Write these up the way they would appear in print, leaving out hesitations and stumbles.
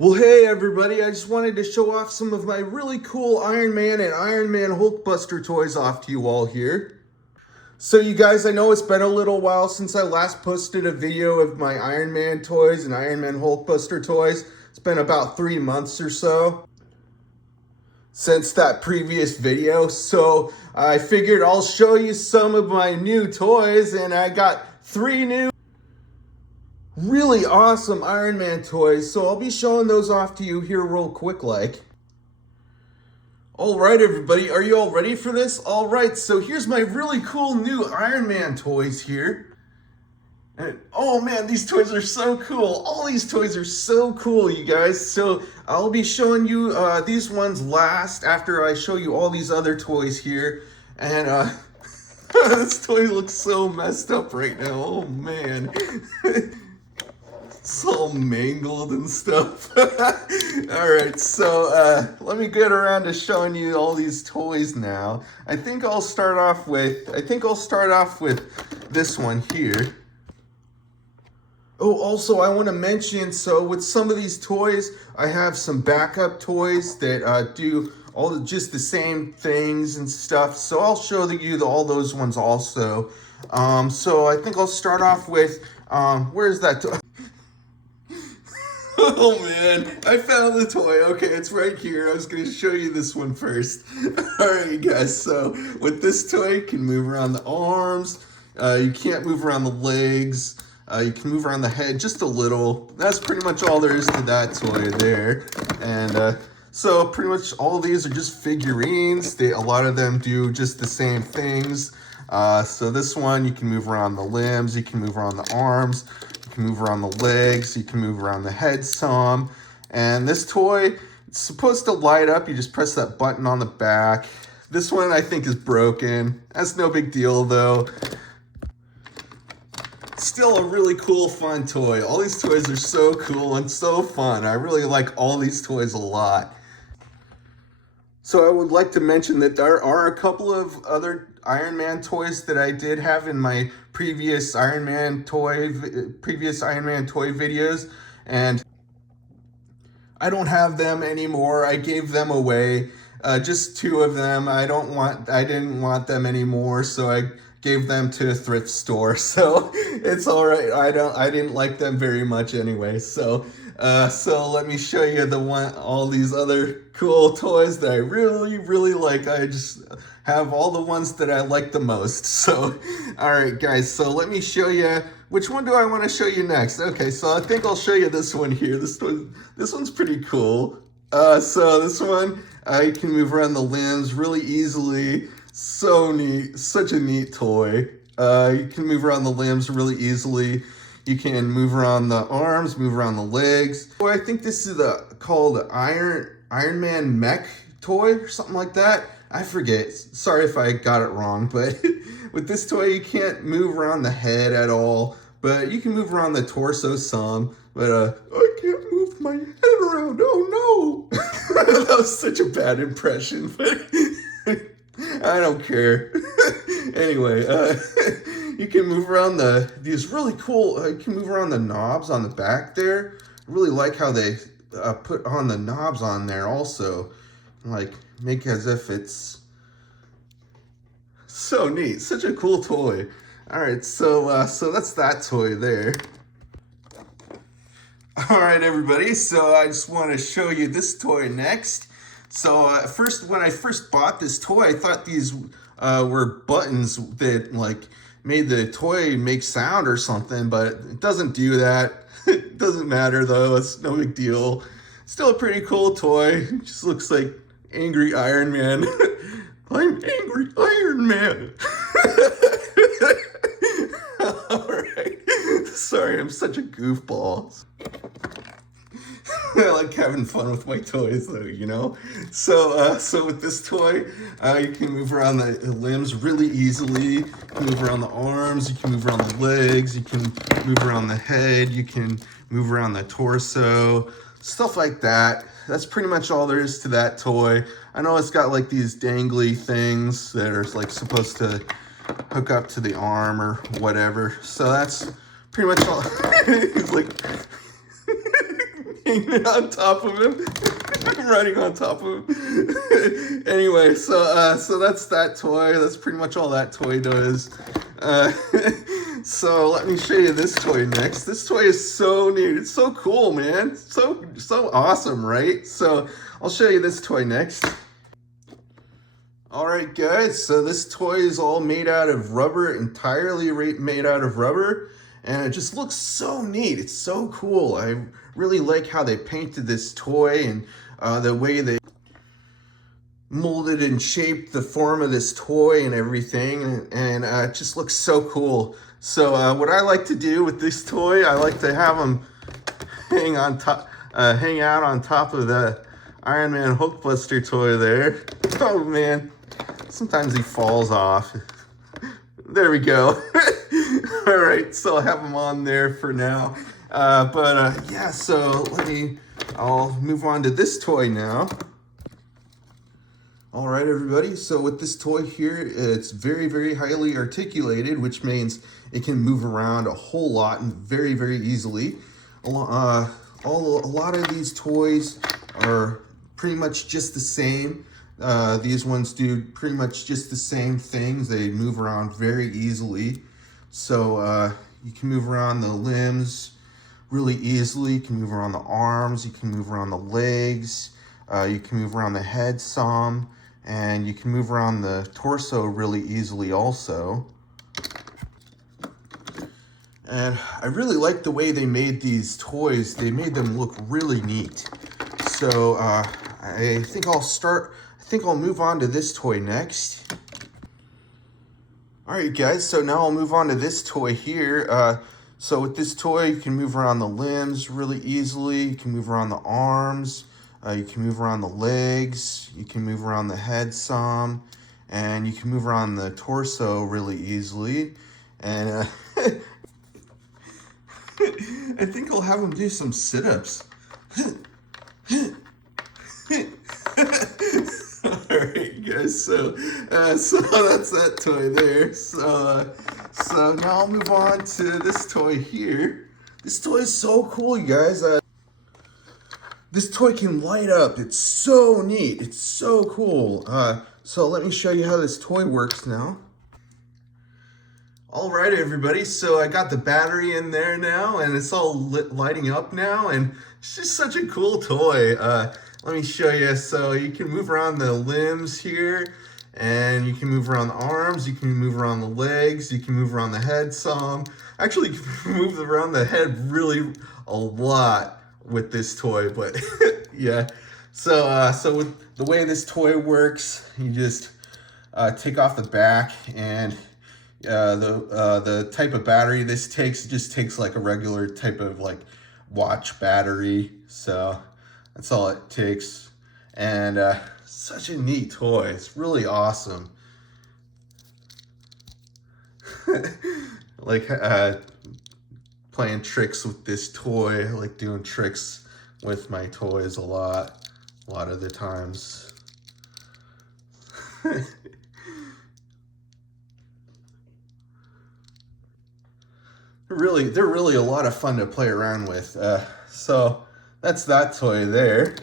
Well, hey everybody, I just wanted to show off some of my really cool Iron Man and Iron Man Hulkbuster toys off to you all here. So you guys, I know it's been a little while since I last posted a video of my Iron Man toys and Iron Man Hulkbuster toys. It's been about 3 months or so since that previous video. So I figured I'll show you some of my new toys, and I got 3 new really awesome Iron Man toys, so I'll be showing those off to you here real quick like. Alright everybody, are you all ready for this? Alright, so here's my really cool new Iron Man toys here. And oh man, these toys are so cool. All these toys are so cool, you guys. So I'll be showing you these ones last after I show you all these other toys here. And this toy looks so messed up right now. Oh man. It's all mangled and stuff. Alright, so let me get around to showing you all these toys now. I think I'll start off with this one here. Oh, also I want to mention, so with some of these toys, I have some backup toys that do just the same things and stuff. So I'll show you all those ones also. So I think I'll start off with, where's that toy? Oh man, I found the toy. Okay, it's right here. I was going to show you this one first. Alright guys, so with this toy, you can move around the arms. You can't move around the legs. You can move around the head just a little. That's pretty much all there is to that toy there. And so pretty much all of these are just figurines. A lot of them do just the same things. So this one, you can move around the limbs, you can move around the arms, you can move around the legs, you can move around the head some. And this toy, it's supposed to light up. You just press that button on the back. This one I think is broken. That's no big deal though. Still a really cool, fun toy. All these toys are so cool and so fun. I really like all these toys a lot. So I would like to mention that there are a couple of other Iron Man toys that I did have in my previous Iron Man toy videos, and I don't have them anymore. I gave them away. Just 2 of them. I didn't want them anymore, so I gave them to a thrift store. So it's all right. I didn't like them very much anyway. So let me show you all these other cool toys that I really like. I just have all the ones that I like the most. So all right guys, so let me show you, which one do I want to show you next? Okay, so I think I'll show you this one here. This one's pretty cool. So this one, you can move around the limbs really easily. So neat, such a neat toy. You can move around the limbs really easily. You can move around the arms, move around the legs. Oh, I think this is called Iron Man mech toy or something like that. I forget. Sorry if I got it wrong, but with this toy you can't move around the head at all, but you can move around the torso some. But I can't move my head around. Oh no! That was such a bad impression, but I don't care. Anyway, you can move around these really cool, you can move around the knobs on the back there. I really like how they put on the knobs on there also. Like, make as if it's so neat. Such a cool toy. Alright, so that's that toy there. Alright everybody, so I just want to show you this toy next. So when I first bought this toy, I thought these were buttons that like made the toy make sound or something, but it doesn't do that. It doesn't matter though, it's no big deal. Still a pretty cool toy. It just looks like angry Iron Man. I'm angry Iron Man. Alright. Sorry, I'm such a goofball. I like having fun with my toys though, you know? So with this toy, you can move around the limbs really easily. You can move around the arms, you can move around the legs, you can move around the head, you can move around the torso, stuff like that. That's pretty much all there is to that toy. I know it's got like these dangly things that are like supposed to hook up to the arm or whatever. So that's pretty much all. It's like hanging on top of him, riding on top of him. Anyway, so that's that toy. That's pretty much all that toy does. So let me show you this toy next. This toy is so neat. It's so cool, man. So awesome, right? So I'll show you this toy next. All right, guys. So this toy is all made out of rubber, entirely made out of rubber, and it just looks so neat. It's so cool. I really like how they painted this toy and the way they molded and shaped the form of this toy and everything, and it just looks so cool. So what I like to do with this toy, I like to have them hang out on top of the Iron Man Hulkbuster toy there. Oh man, sometimes he falls off. There we go. All right, so I'll have them on there for now. Yeah, so I'll move on to this toy now. All right, everybody, so with this toy here, it's very, very highly articulated, which means it can move around a whole lot and very, very easily. A lot of these toys are pretty much just the same. These ones do pretty much just the same things. They move around very easily. So you can move around the limbs really easily. You can move around the arms. You can move around the legs. You can move around the head some. And you can move around the torso really easily also. And I really like the way they made these toys. They made them look really neat. So I think I'll move on to this toy next. All right, guys, so now I'll move on to this toy here. So with this toy, you can move around the limbs really easily. You can move around the arms. You can move around the legs, you can move around the head some, and you can move around the torso really easily. And I think I'll have them do some sit-ups. Alright guys, so that's that toy there. So now I'll move on to this toy here. This toy is so cool, you guys. This toy can light up. It's so neat. It's so cool. So let me show you how this toy works now. All right, everybody. So I got the battery in there now, and it's all lighting up now, and it's just such a cool toy. Let me show you. So you can move around the limbs here, and you can move around the arms. You can move around the legs. You can move around the head some. Actually, you can move around the head really a lot with this toy, but yeah. So with the way this toy works, you just take off the back, and the type of battery this takes just takes like a regular type of like watch battery. So that's all it takes, and such a neat toy. It's really awesome. Like playing tricks with this toy. I like doing tricks with my toys a lot of the times. They're really a lot of fun to play around with. So that's that toy there.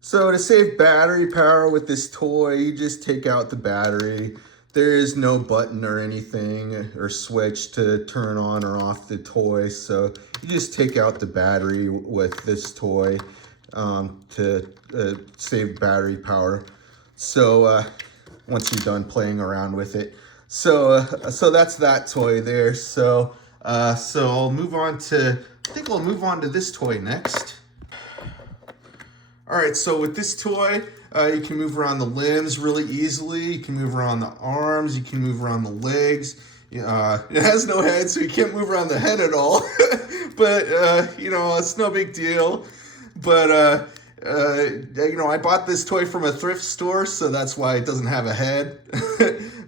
So to save battery power with this toy, you just take out the battery. There is no button or anything or switch to turn on or off the toy. So you just take out the battery with this toy to save battery power. So once you're done playing around with it. So that's that toy there. So I'll move on to, I think I'll move on to this toy next. All right, so with this toy, you can move around the limbs really easily. You can move around the arms. You can move around the legs. It has no head, so you can't move around the head at all. But, it's no big deal. But, I bought this toy from a thrift store, so that's why it doesn't have a head.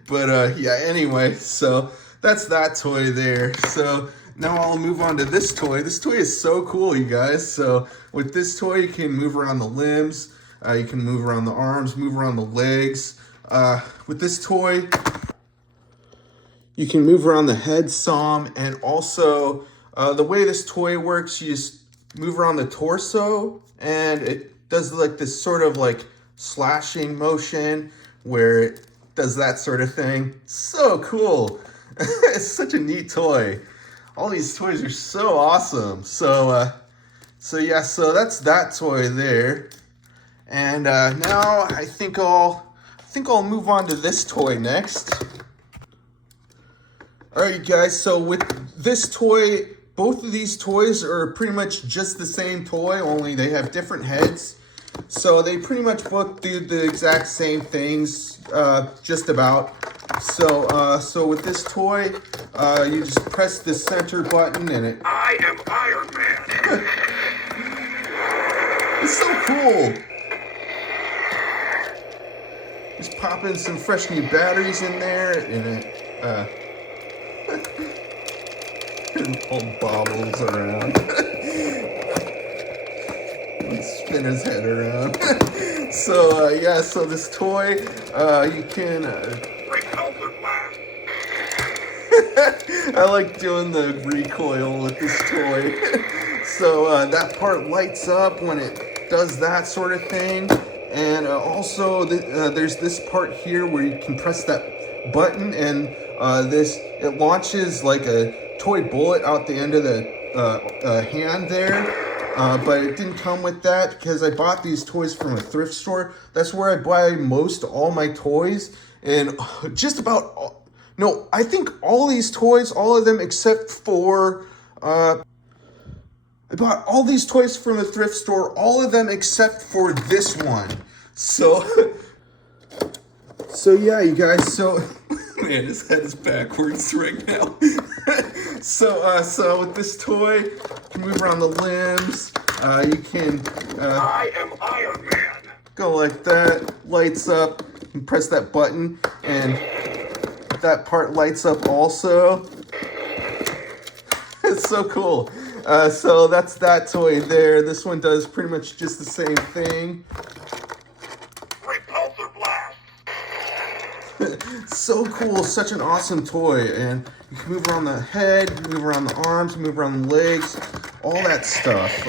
But, anyway, so that's that toy there. So now I'll move on to this toy. This toy is so cool, you guys. So with this toy, you can move around the limbs. You can move around the arms, move around the legs. With this toy, you can move around the head some, and also The way this toy works, you just move around the torso, and it does like this sort of like slashing motion where it does that sort of thing. So cool. It's such a neat toy. All these toys are so awesome. So yeah, so that's that toy there. And now I think I'll move on to this toy next. All right, guys, so with this toy, both of these toys are pretty much just the same toy, only they have different heads. So they pretty much both do the exact same things, just about. So with this toy, you just press the center button and it... I am Iron Man. It's so cool. Just pop in some fresh new batteries in there, and it all bobbles around. Spin his head around. So yeah, so this toy, you can. I like doing the recoil with this toy. So that part lights up when it does that sort of thing. And also, there's this part here where you can press that button, and it launches like a toy bullet out the end of the hand there. But it didn't come with that because I bought these toys from a thrift store. That's where I buy most all my toys, and just about no, I think all these toys, all of them except for I bought all these toys from a thrift store, all of them except for this one. So yeah, you guys. So man, his head is backwards right now. So with this toy, you can move around the limbs. You can. I am Iron Man. Go like that. Lights up. And press that button, and that part lights up also. It's so cool. So that's that toy there. This one does pretty much just the same thing. Repulsor blast. So cool, such an awesome toy. And you can move around the head, move around the arms, move around the legs, all that stuff.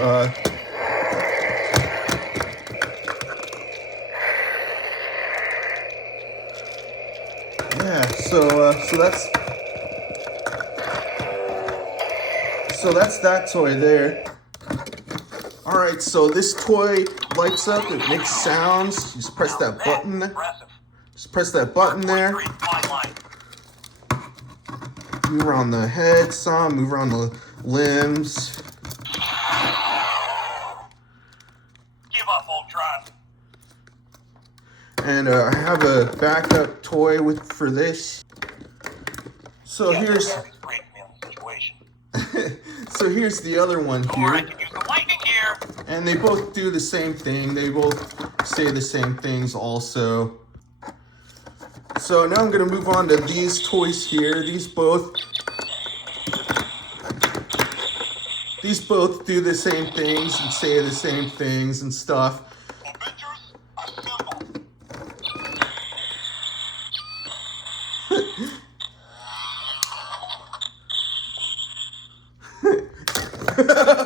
Yeah, so that's that toy there. All right, so this toy lights up, it makes sounds. Just press that button. Just press that button there. Move around the head some, move around the limbs. Give up, Ultron. And I have a backup toy for this. So here's so here's the other one here. And they both do the same thing. They both say the same things also. So now I'm going to move on to these toys here. These both do the same things and say the same things and stuff. Avengers, assemble.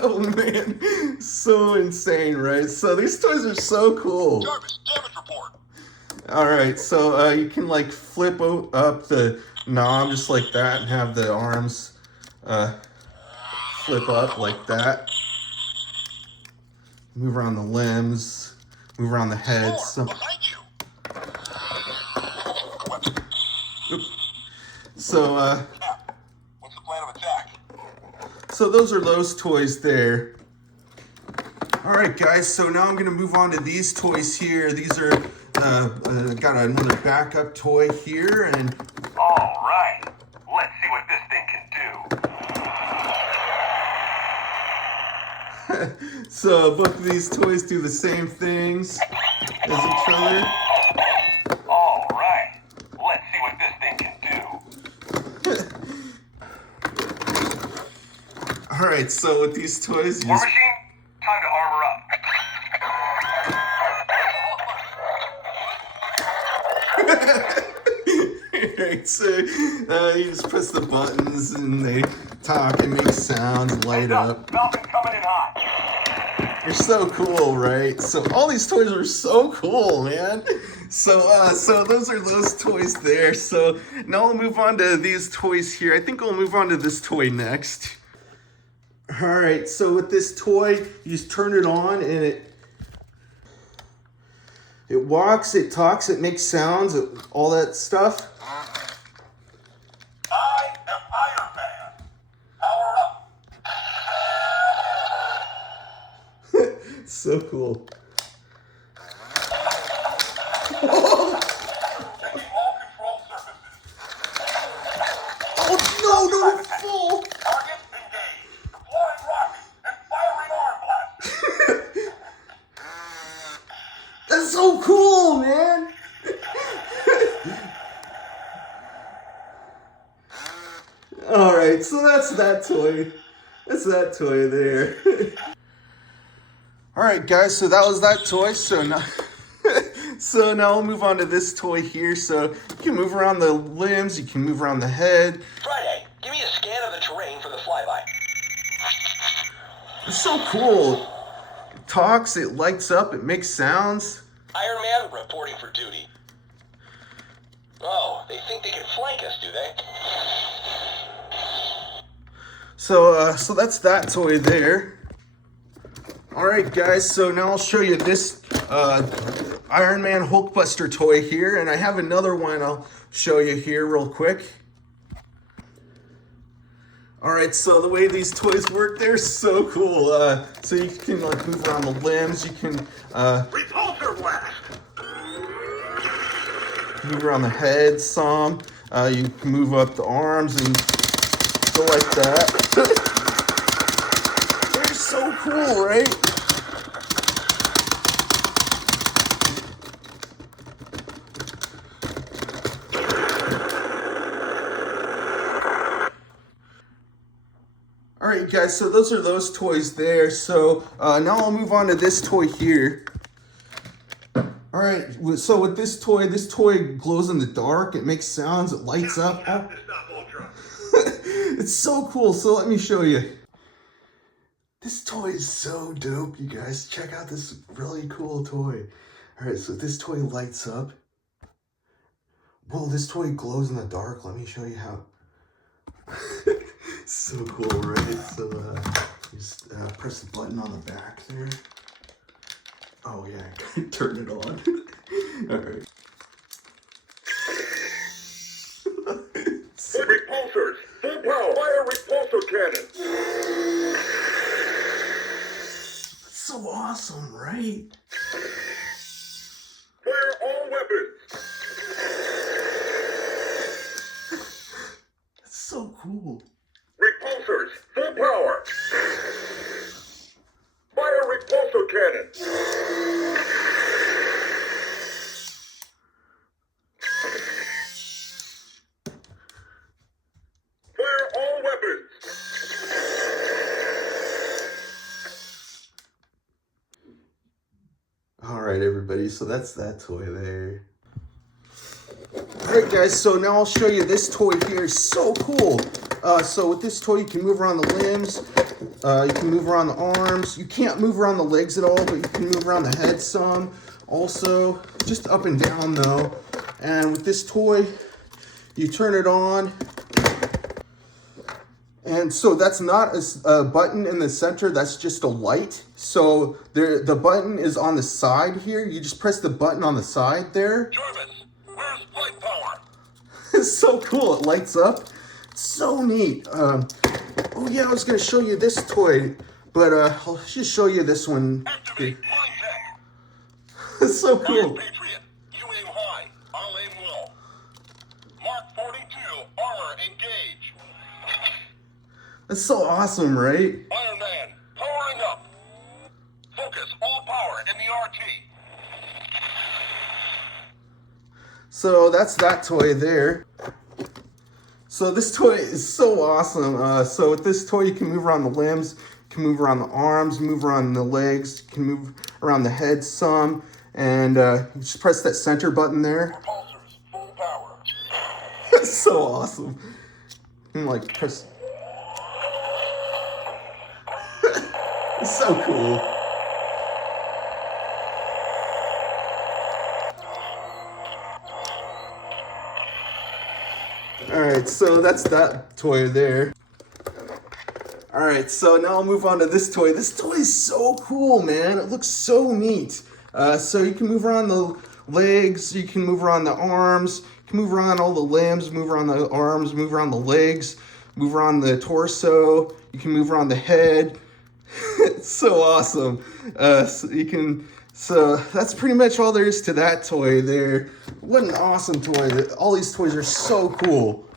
Oh man, so insane, right? So these toys are so cool. Jarvis, damage report. All right, so you can like flip up the knob just like that and have the arms flip up like that. Move around the limbs, move around the head. So, Behind you. so What's the plan of attack? so those are those toys there. All right, guys, so now I'm gonna move on to these toys here. These are, got another backup toy here, and... All right, let's see what this thing can do. So both of these toys do the same things as each other. All right, let's see what this thing can do. All right, so with these toys, you War just... Machine, time to armor up. right? So you just press the buttons and they talk and make sounds, light up. Falcon coming in hot. You're so cool, right? So all these toys are so cool, man. So those are those toys there. So now we'll move on to these toys here. I think we'll move on to this toy next. All right, so with this toy, you just turn it on and it walks, it talks, it makes sounds, all that stuff. I am Iron Man. Power up. So cool. Taking all control surfaces. Oh no, it's full. Target engaged. Deploying rockets and firing arm blast. That's so cool, man. All right, so that's that toy. That's that toy there. All right, guys, so that was that toy. So now, so now we'll move on to this toy here. So you can move around the limbs, you can move around the head. Friday, give me a scan of the terrain for the flyby. It's so cool. It talks, it lights up, it makes sounds. Iron Man reporting for duty. Oh, they think they can flank us, do they? So that's that toy there. All right, guys, so now I'll show you this Iron Man Hulkbuster toy here, and I have another one I'll show you here real quick. All right, so the way these toys work, they're so cool. So you can like move around the limbs, you can Repulsor blast. move around the head some, you can move up the arms and go like that. They're so cool, right? All right, guys, so those are those toys there. So now I'll move on to this toy here. All right, so with this toy glows in the dark. It makes sounds, it lights up. Have to stop Ultron. It's so cool, so let me show you. This toy is so dope, you guys. Check out this really cool toy. All right, so this toy lights up. Well, this toy glows in the dark. Let me show you how. So cool, right? So just press the button on the back there. Oh yeah, turn it on. All right. Repulsors. Full power. Fire repulsor cannon. That's so awesome, right? Fire all weapons. That's so cool. Repulsors. Full power. Fire repulsor cannon. Fire all weapons. All right, everybody, so that's that toy there. All right, guys, so now I'll show you this toy here. It's so cool. So with this toy, you can move around the limbs, you can move around the arms. You can't move around the legs at all, but you can move around the head some. Also, just up and down though. And with this toy, you turn it on. And so that's not a button in the center, that's just a light. So the button is on the side here. You just press the button on the side there. Jarvis, where's flight power? It's so cool, it lights up. It's so neat. Oh yeah, I was gonna show you this toy, but I'll just show you this one. Activate mine tag. It's so Fire cool. Patriot, you aim high, I'll aim low. Mark 42, armor engage. That's so awesome, right? Iron Man, powering up. Focus all power in the RT. So that's that toy there. So this toy is so awesome. So with this toy, you can move around the limbs, you can move around the arms, move around the legs, you can move around the head some, and you just press that center button there. Repulsors, full power. So awesome. I'm like, press. It's so cool. Alright, so that's that toy there. Alright, so now I'll move on to this toy. This toy is so cool, man. It looks so neat. So you can move around the legs, you can move around the arms, you can move around all the limbs, move around the arms, move around the legs, move around the torso, you can move around the head. It's so awesome. So that's pretty much all there is to that toy there. What an awesome toy. All these toys are so cool.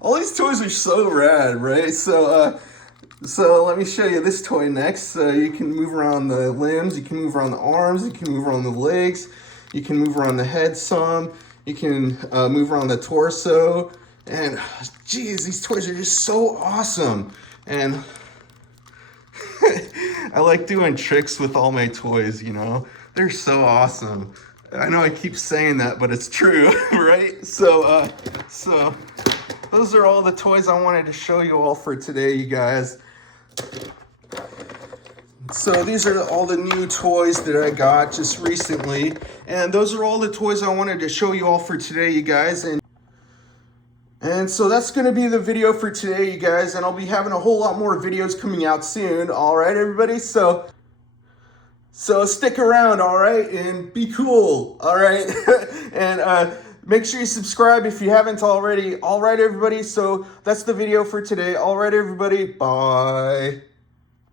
All these toys are so rad, right? So let me show you this toy next. You can move around the limbs, you can move around the arms, you can move around the legs, you can move around the head some, you can move around the torso, and geez, these toys are just so awesome. And I like doing tricks with all my toys, you know? They're so awesome. I know I keep saying that, but it's true, right? So those are all the toys I wanted to show you all for today, you guys. So these are all the new toys that I got just recently. And those are all the toys I wanted to show you all for today, you guys. And so that's going to be the video for today, you guys. And I'll be having a whole lot more videos coming out soon. All right, everybody? So stick around, all right? And be cool, all right? And make sure you subscribe if you haven't already. All right, everybody? So that's the video for today. All right, everybody? Bye.